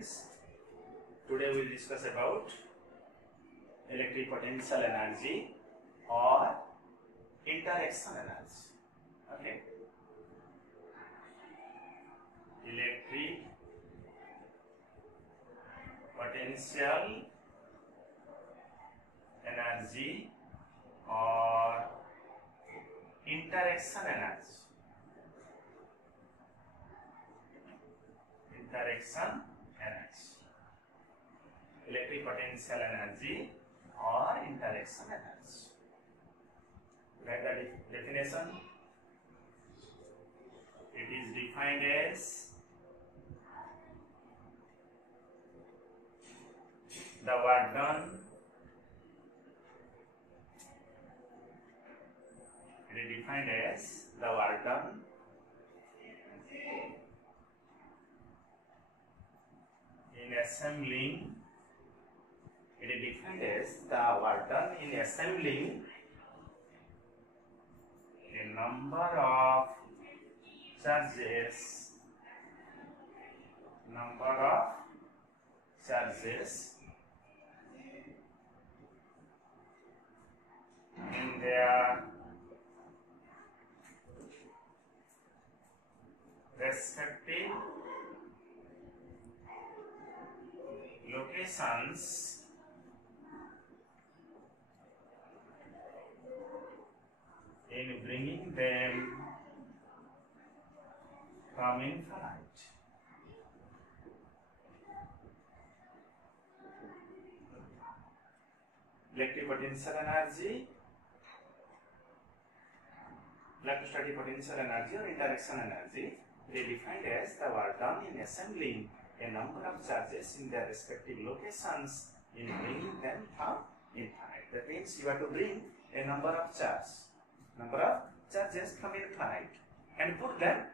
students. Today we will discuss about electric potential energy or interaction energy. Okay. Electric potential energy or interaction energy. Interaction energy. Electric potential energy or interaction energy. Write the definition. It is defined as the work done. It is defined as the work done in assembling. It is defined as the work done in assembling a number of charges. In their respective locations in bringing them from infinite. Electric potential energy, electrostatic potential energy or interaction energy, they defined as the work done in assembling a number of charges in their respective locations in bringing them from infinite. That means you have to bring a number of charges from infinite and put them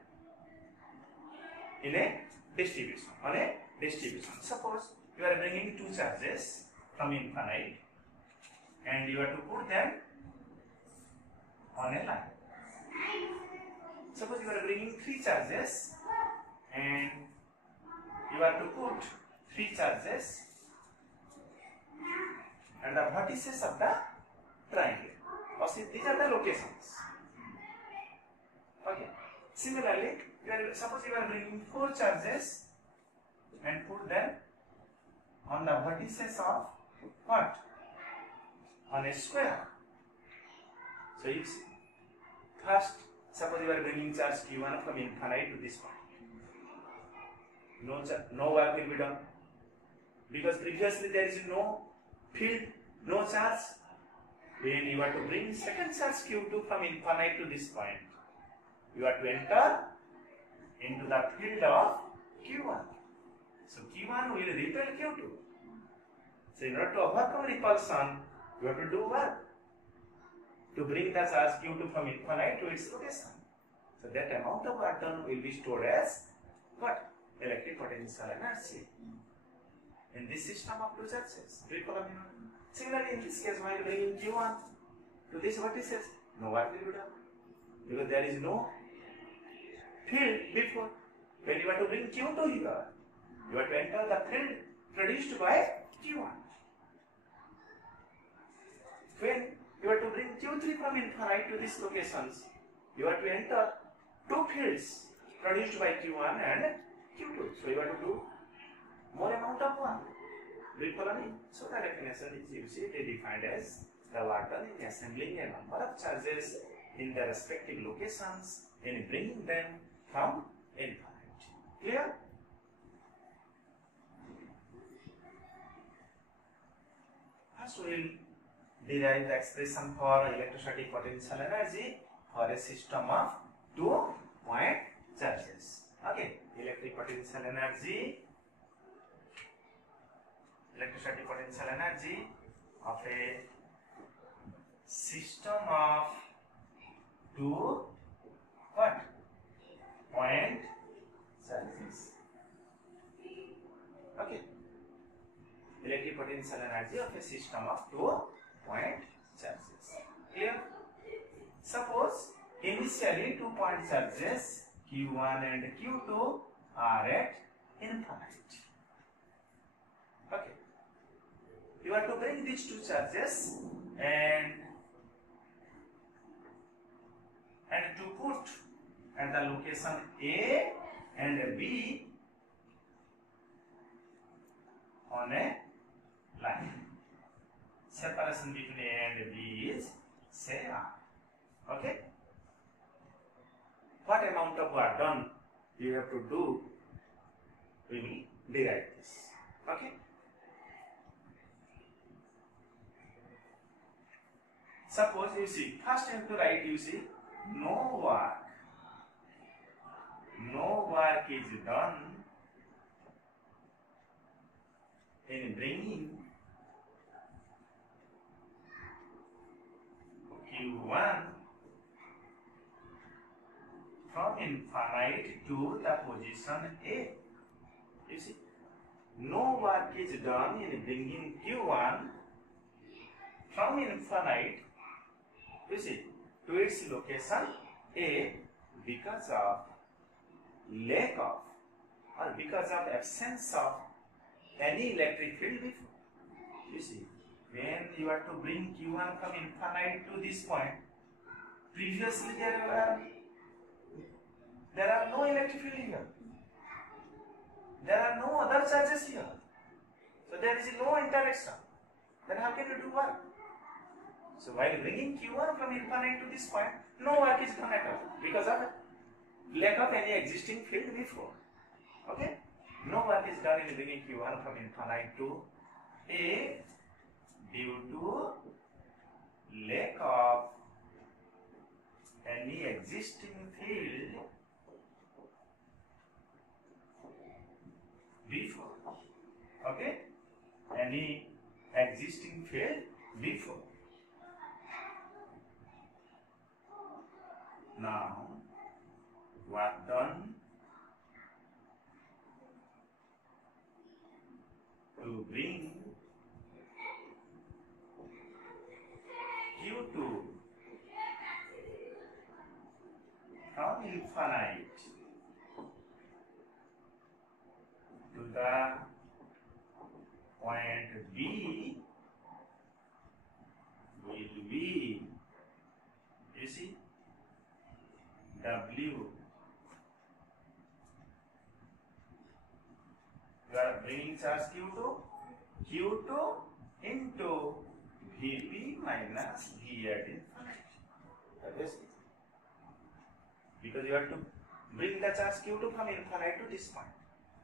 in a distribution, on a distribution. Suppose you are bringing two charges from infinite and you have to put them on a line. Suppose you are bringing three charges and you have to put three charges at the vertices of the triangle. These are the locations. Okay. Similarly, suppose you are bringing four charges and put them on the vertices of what? On a square. So you see, first, suppose you are bringing charge Q1 from infinite to this point. No work will be done because previously there is no field, no charge. Then you have to bring second charge Q2 from infinite to this point. You have to enter into the field of Q1. So Q1 will repel Q2. So in order to overcome repulsion, you have to do work to bring the charge Q2 from infinite to its location. So that amount of work done will be stored as what? Electric potential energy in this system of two charges. Do you follow me? Similarly, in this case, while bringing Q1 to this vertices, no work will be done because there is no field before. When you have to bring Q2 here, you have to enter the field produced by Q1. When you have to bring Q3 from infinite to these locations, you have to enter two fields produced by Q1 and Q2. So you have to do more amount of work. Do you follow me? So the definition is, you see, they defined as the work done in assembling a number of charges in their respective locations and bringing them from infinite. Clear? First we will derive the expression for electrostatic potential energy for a system of 2-point charges. Okay, electric potential energy, electrostatic potential energy of a system of 2-point charges. Okay, electric potential energy of a system of 2-point charges. Clear? Suppose initially 2-point charges Q1 and Q2 are at infinite. these two charges and to put at the location A and B on a line. Separation between A and B is say R. Okay. What amount of work done you have to do, we will derive this. Okay. Suppose you see, first you have to write, you see, no work is done in bringing Q1 from infinite to the position A. You see, no work is done in bringing Q1 from infinite, you see, to its location A because of lack of or because of absence of any electric field before. You see, when you are to bring Q1 from infinite to this point, previously there are no electric field here. There are no other charges here. So there is no interaction. Then how can you do work? So while bringing Q1 from infinite to this point, no work is done at all because of lack of any existing field before. Okay? No work is done in bringing Q1 from infinite to A due to lack of any existing field before. Okay? Any existing field before. Now, work done to bring Q2 from infinite to the point B will be, you see, W. You are bringing charge Q2 into Vp minus V at infinite. That is it. Because you have to bring the charge Q2 from infinite to this point.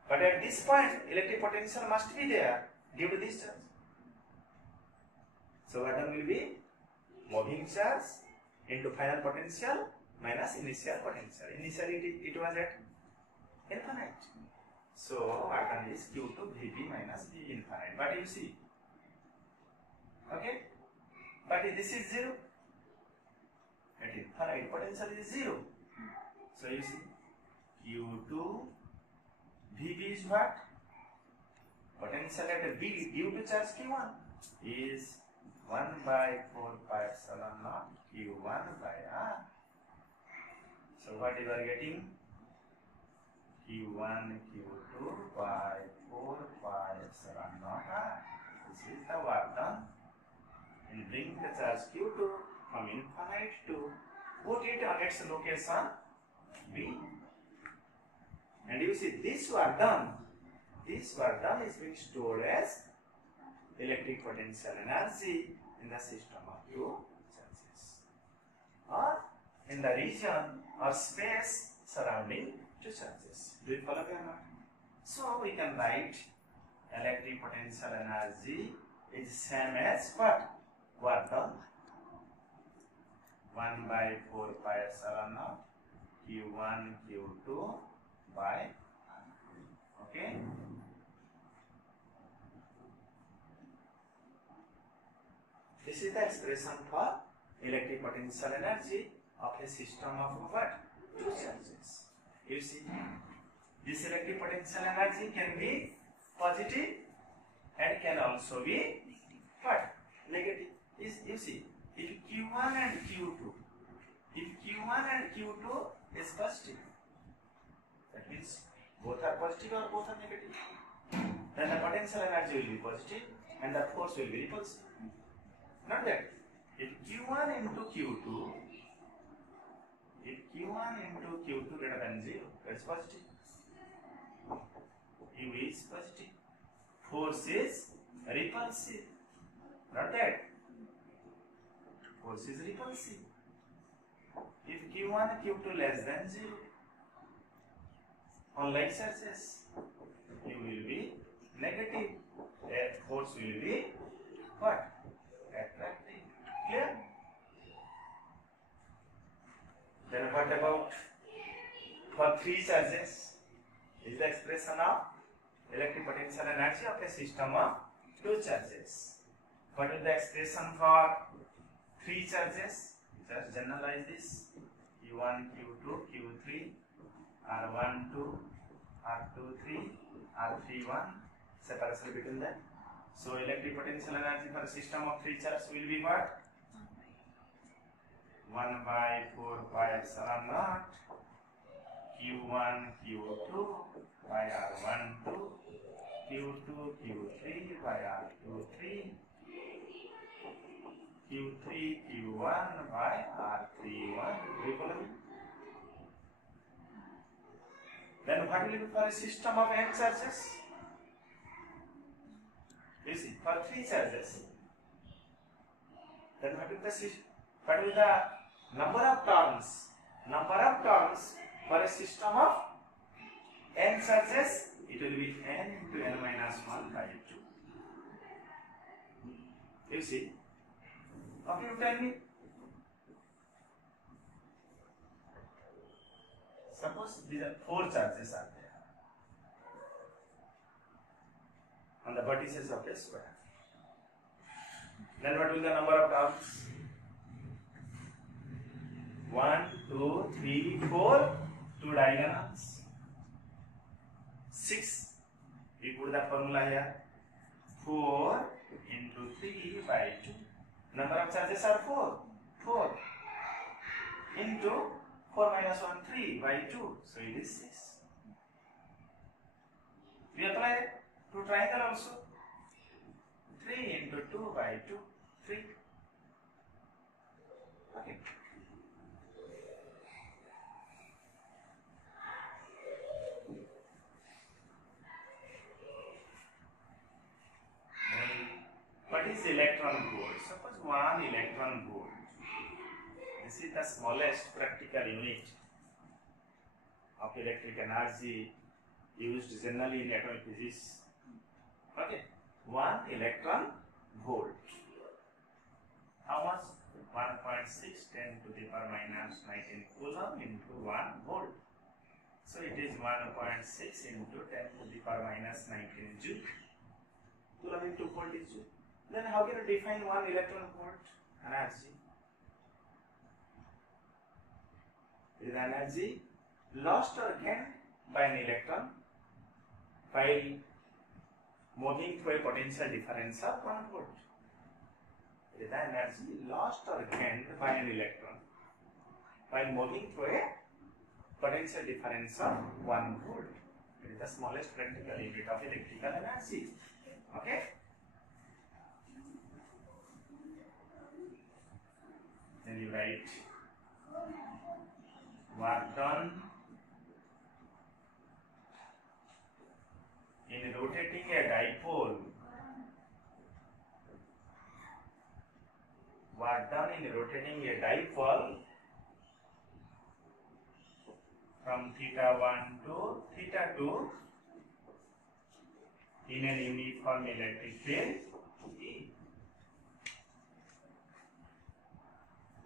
But at this point, electric potential must be there due to this charge. So what done will be moving charge into final potential minus initial potential. Initially it was at infinite. So what done is Q2 Vp minus V infinite. But you see, okay, but this is 0. At infinite potential is 0. So you see, Q2 Vp is what? Potential at B due to charge Q1 is 1 by 4 pi epsilon naught Q1 by R. So what you are getting? Q1 Q2 by 4 pi epsilon naught R. This is the work done in bringing the charge Q2 from infinite to put it on its location B. And you see, this work done is being stored as electric potential energy in the system of two charges or in the region or space surrounding two charges. Do you follow me or not? So we can write electric potential energy is same as what? Work done 1 by 4 pi epsilon naught Q1 Q2 by R. Okay. This is the expression for electric potential energy of a system of what? Two charges. You see, this electric potential energy can be positive and can also be what? Negative. You see, if Q1 and Q2 is positive, that means both are positive or both are negative, then the potential energy will be positive. and the force will be repulsive. Not that. If Q1 into Q2, if Q1 into Q2 greater than 0, that's positive. U is positive. Force is repulsive. Not that. Force is repulsive. If Q1, Q2 less than 0, on like surfaces, U will be negative. Force will be what? Attractive. Clear? Then what about for three charges? Is the expression of electric potential energy of a system of two charges. What is the expression for three charges? Just generalize this. Q1, Q2, Q3, R1, 2, R2, 3, R3, 1. Separation between them. So electric potential energy for a system of three charges will be what? 1 by 4 pi epsilon naught Q1, Q2 by R1, 2, Q2, Q3 by R2, 3, Q3, Q1 by R3, 1. Do you follow me? Then what will be for a system of n charges? You see, for three charges. Then what will the number of turns? Number of turns for a system of n charges, it will be n into n minus 1 by 2. You see? Okay, you tell me. Suppose these are 4 charges are there on the vertices of a square. Then what will the number of turns? 1, 2, 3, 4, 2 diagonals. 6. We put the formula here. 4 into 3 by 2. Number of charges are 4. 4 into 4 minus 1, 3 by 2. So it is 6. We apply to triangle also. 3 into 2 by 2. 3. Okay. What is electron volt? Suppose 1 electron volt. This is the smallest practical unit of electric energy used generally in atomic physics. Okay, 1 electron volt. How much? 1.6 10 to the power minus 19 coulomb into 1 volt. So it is 1.6 into 10 to the power minus 19 joule. Coulomb into volt is joule. Then how can you define 1 electron volt energy? It is energy lost or gained by an electron while moving through a potential difference of 1 volt. It is the energy lost or gained by an electron while moving through a potential difference of 1 volt. It is the smallest practical unit of electrical energy. Okay? Then you write work done in rotating a dipole. Work done in rotating a dipole from theta 1 to theta 2 in an uniform electric field E.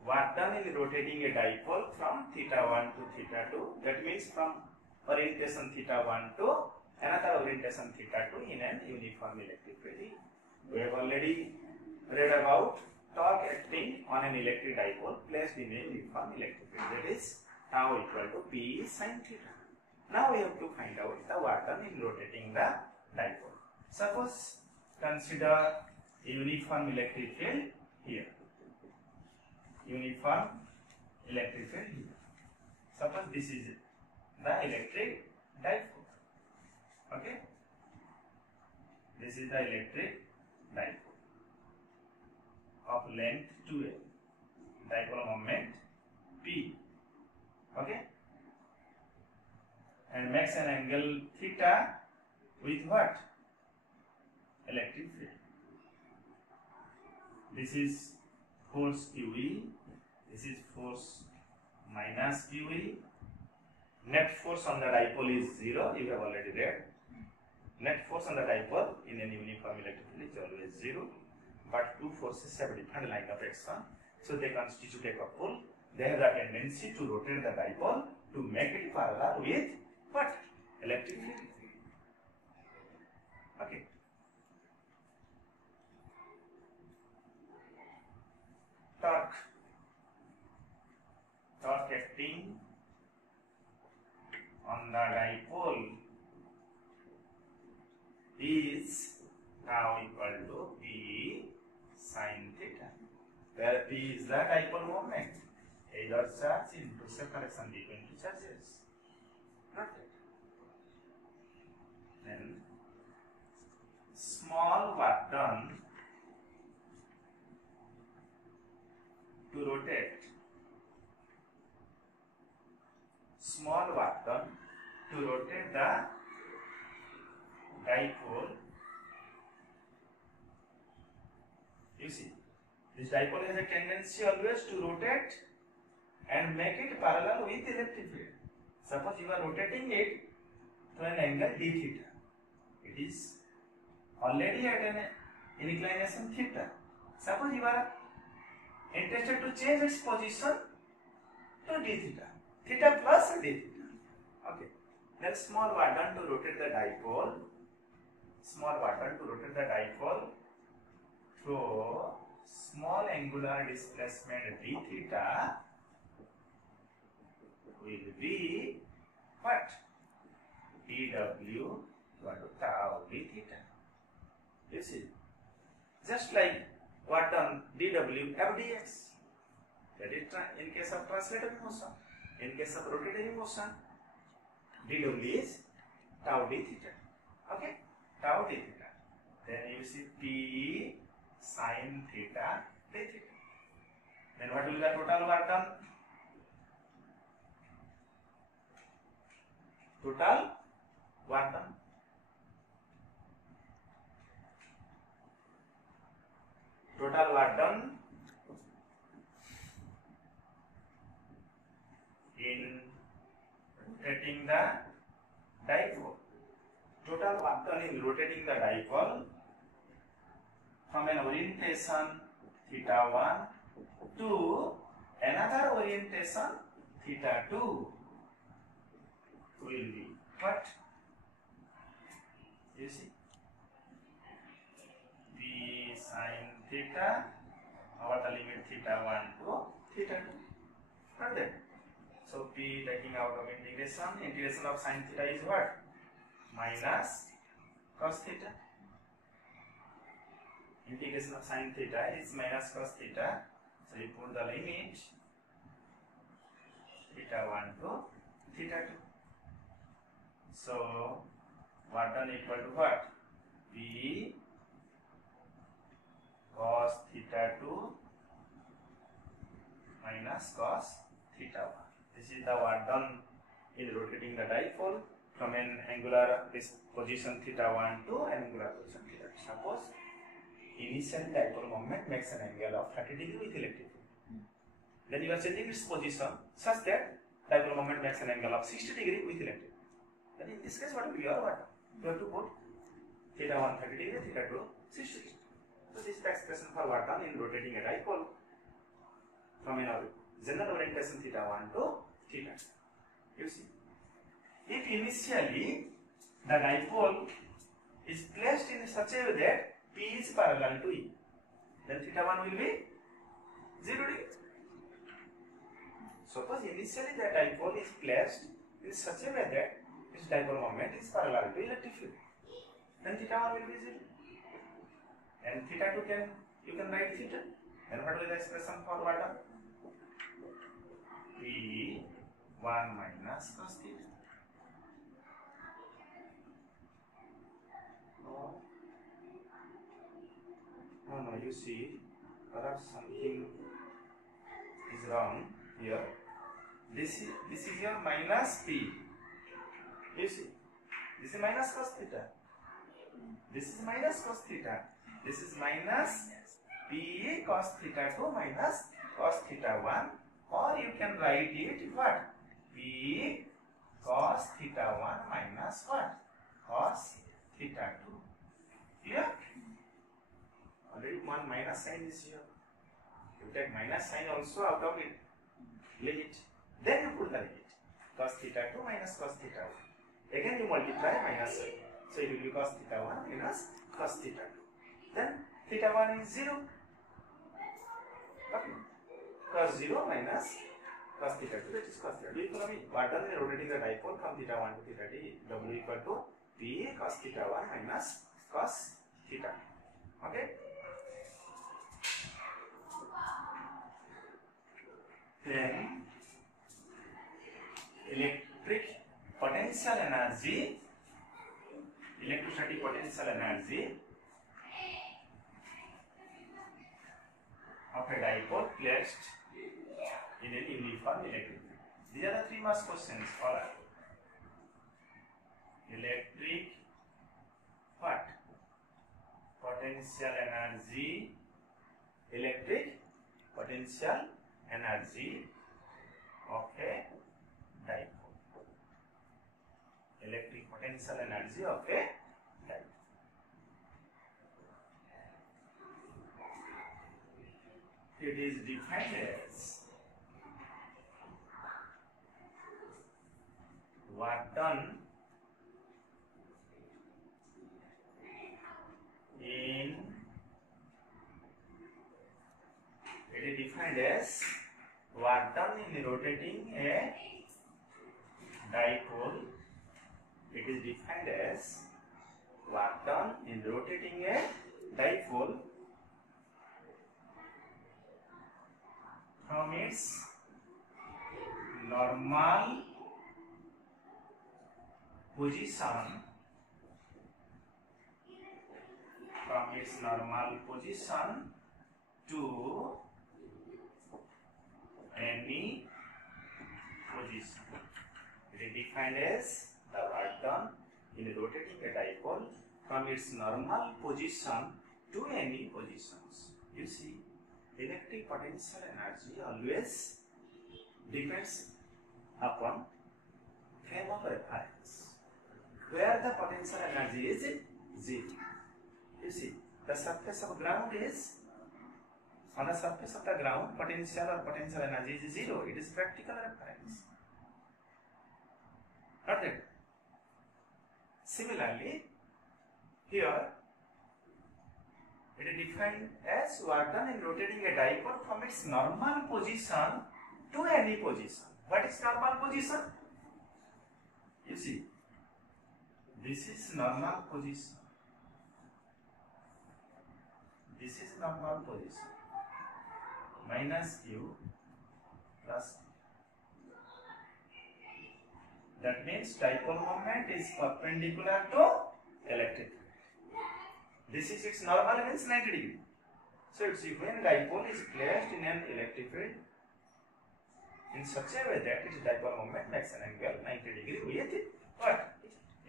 Work done in rotating a dipole from theta 1 to theta 2, that means from orientation theta 1 to another orientation theta 2 in an uniform electric field. We have already read about torque acting on an electric dipole placed in a uniform electric field, that is tau equal to P sin theta. Now we have to find out the work done in rotating the dipole. Suppose consider a uniform electric field here. Uniform electric field here. Suppose this is the electric dipole. Okay? This is the electric dipole of length 2l, dipole moment P, okay, and makes an angle theta with what? Electric field. This is force QE, this is force minus QE. Net force on the dipole is 0, you have already read. Net force on the dipole in an uniform electric field is always 0, but two forces have a different line of action, so they constitute a couple. They have the tendency to rotate the dipole to make it parallel with what? Electric field. Okay. Torque. Torque acting on the dipole is now equal to P sin theta, where P is the dipole moment, either charge into separation between two charges. Not that. Then small work done to rotate. Small work done to rotate the dipole. You see, this dipole has a tendency always to rotate and make it parallel with electric field. Suppose you are rotating it to an angle d theta. It is already at an inclination theta. Suppose you are interested to change its position to d theta. Theta plus d theta. Okay. Then small work done to rotate the dipole. Small work done to rotate the dipole through small angular displacement d theta will be what? dw equal to tau d theta. You see, just like what done dw fdx. That is in case of translated motion. In case of rotating motion, dw is tau d theta. Okay, tau d theta. Then you see P sin theta d theta. Then what will be the total work done? Total work done. Total work done in rotating the dipole. Total work done in rotating the dipole from an orientation theta 1 to another orientation theta 2 will be what? You see, P sin theta over the limit theta 1 to theta 2. Not that. So P taking out of integration of sin theta is what? Minus cos theta. Integration of sin theta is minus cos theta. So you put the limit theta 1 to theta 2. So what done equal to what? P cos theta 2 minus cos theta 1. This is the work done in rotating the dipole from an angular position theta 1 to an angular position theta 2. Suppose initial dipole moment makes an angle of 30 degree with electric field. Then you are changing its position such that dipole moment makes an angle of 60 degree with electric field. Then in this case, what will be your work? You have to put theta 1 30 degree, theta 2 60 degree. So this is the expression for work done in rotating a dipole from an general orientation theta 1 to theta 2. You see, if initially the dipole is placed in such a way that P is parallel to E, then theta 1 will be 0 degree. Suppose initially the dipole is placed in such a way that its dipole moment is parallel to electric field, then theta 1 will be 0. And theta 2 you can write theta. Then what will be the expression for what? P 1 minus cos theta. you see, perhaps something is wrong here. This is your minus P. You see, this is minus cos theta. This is minus cos theta. This is minus P cos theta 2 minus cos theta 1, or you can write it what? P cos theta 1 minus what? Cos theta 2. Clear? Already one minus sign is here. You take minus sign also out of it. Limit. Then you put the limit. Cos theta 2 minus cos theta 1. Again you multiply minus sign. So it will be cos theta 1 minus cos theta 2. Then theta 1 is 0. Okay. Cos 0 minus cos theta 2, that is cos theta 2. You follow me? What are we rotating the dipole from theta 1 to theta t? W equal to P cos theta 1 minus cos theta. Okay? Then electric potential energy, electrostatic potential energy of a dipole placed in a uniform electric field. These are the 3 mass questions for electric what? Potential energy, electric potential energy of a dipole. Electric potential energy of a dipole. It is defined as work done in, it is defined as work done in rotating a dipole. It is defined as work done in rotating a dipole from its normal position, to any position. It is defined as the work done in rotating a dipole from its normal position to any positions. You see, electric potential energy always depends upon frame of reference, where the potential energy is 0. You see, the surface of ground is, on the surface of the ground, potential or potential energy is 0. It is practical reference. Not that. Similarly, here it is defined as work done in rotating a dipole from its normal position to any position. What is normal position? You see, this is normal position. This is normal position. Minus q plus q. That means dipole moment is perpendicular to electric field. This is its normal, means 90 degree. So it's when dipole is placed in an electric field in such a way that its dipole moment makes an angle 90 degree with what?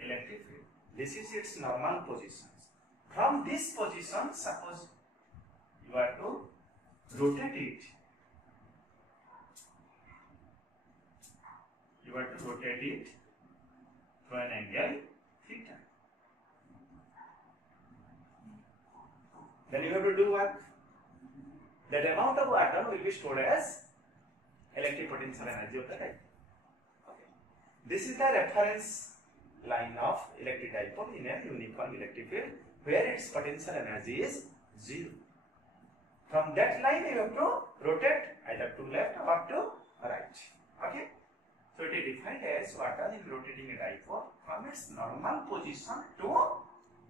Electric field. This is its normal position. From this position, suppose you are to rotate it. You are to rotate it to an angle theta. Then you have to do what? That amount of work done will be stored as electric potential energy of the dipole. Okay. This is the reference line of electric dipole in a uniform electric field where its potential energy is 0. From that line you have to rotate either to left or to right. Okay. So it is defined as work done in rotating a dipole from its normal position to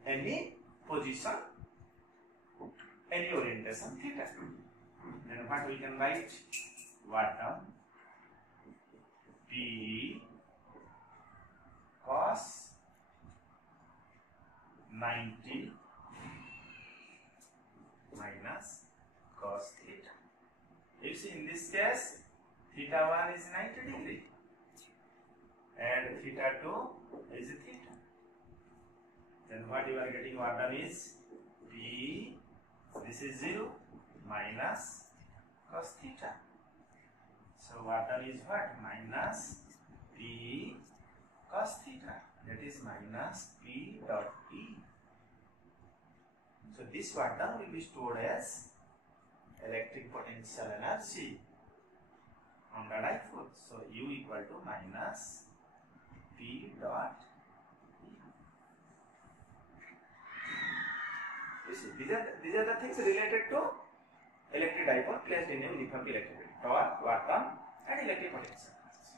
any position, any orientation theta. Then what we can write? Work done P cos 90 minus cos theta. You see, in this case, theta 1 is 90 degree and theta 2 is theta. Then what you are getting work done is P, this is 0 minus cos theta. So work done is what? Minus P cos theta. That is minus P dot E. So this work done will be stored as electric potential energy on the dipole. So U equal to minus P dot E. You see, these are the things related to electric dipole placed in a uniform electric field. Torque, work done, and electric potential energy.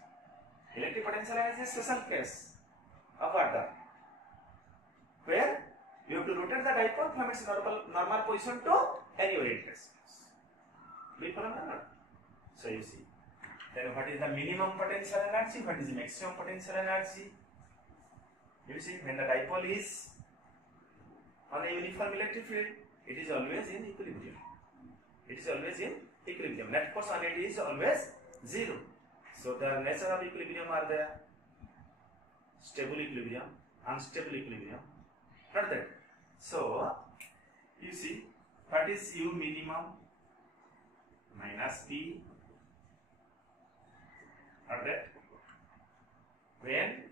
Electric potential energy is a special case of work done, where you have to rotate the dipole from its normal position to any orientation. Do you follow me? So you see, then what is the minimum potential energy? What is the maximum potential energy? You see, when the dipole is on a uniform electric field, it is always in equilibrium. It is always in equilibrium. Net force on it is always 0. So the nature of equilibrium are there: stable equilibrium, unstable equilibrium. Not that. So you see, what is U minimum? Minus P. Not that. When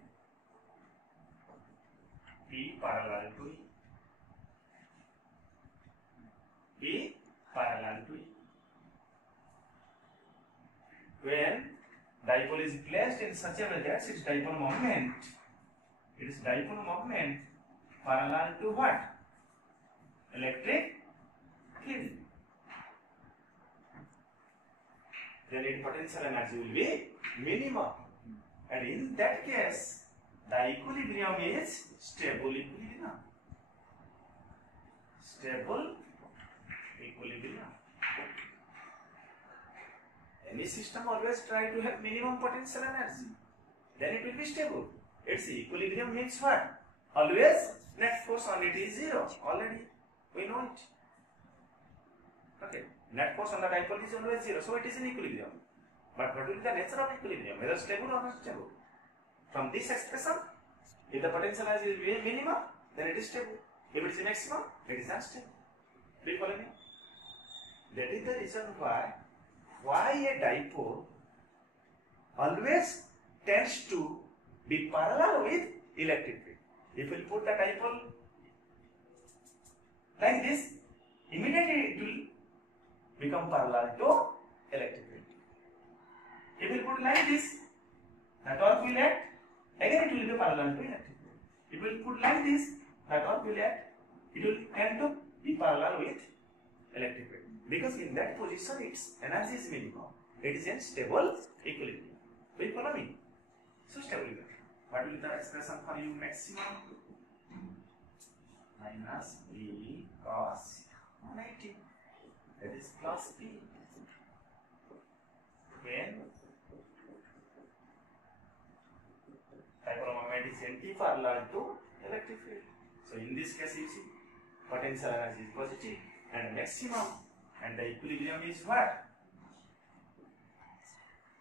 P parallel to E. P parallel to E. When dipole is placed in such a way that its dipole moment, it is dipole moment parallel to what? Electric field. Then its potential energy will be minimum, and in that case the equilibrium is stable equilibrium. Stable equilibrium. Any system always try to have minimum potential energy, then it will be stable. Its equilibrium means what? Always net force on it is 0. Already we know it. Okay, net force on the dipole is always 0, so it is in equilibrium. But what will be the nature of equilibrium, whether stable or not stable? From this expression, if the potential energy is minimum, then it is stable. If it is maximum, it is unstable. Do you follow me? That is the reason why a dipole always tends to be parallel with electric field. If we put the dipole like this, immediately it will become parallel to electric field. If we put like this, the torque will act, again it will be parallel to electric field. If we put like this, the torque will act, it will tend to be parallel with electric field. Because in that position its energy is minimum. It is in stable equilibrium. Will you follow me? So stable equilibrium. What will be the expression for U maximum? Minus P cos 180. That is plus P. When dipole moment is anti-parallel to electric field. So in this case, you see, potential energy is positive and maximum, and the equilibrium is what?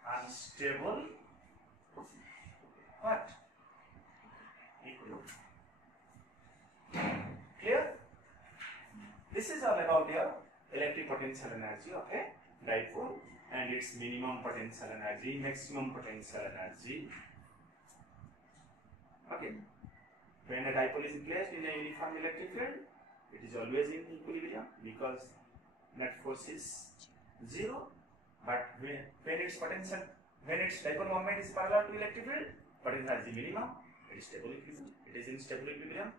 Unstable what? Equilibrium. Clear? This is all about your electric potential energy of a dipole and its minimum potential energy, maximum potential energy. Okay. When a dipole is placed in a uniform electric field, it is always in equilibrium because net force is 0. But when its dipole moment is parallel to electric field, potential energy minimum, it is stable equilibrium. It is in stable equilibrium.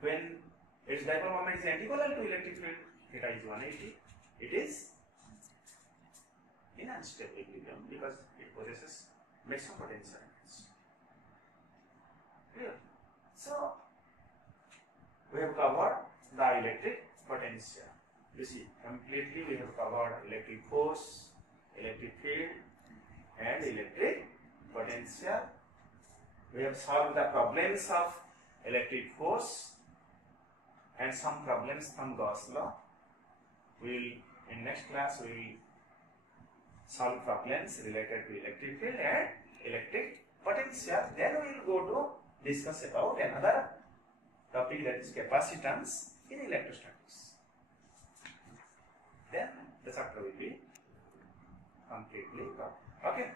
When its dipole moment is antiparallel to electric field, theta is 180. It is in unstable equilibrium because it possesses maximum potential energy. Clear? So we have covered the electric potential. You see, completely we have covered electric force, electric field, and electric potential. We have solved the problems of electric force and some problems from Gauss law. in next class we will solve problems related to electric field and electric potential. Then we will go to discuss about another topic, that is capacitance in electrostatics. Then the chapter will be completely covered. Okay.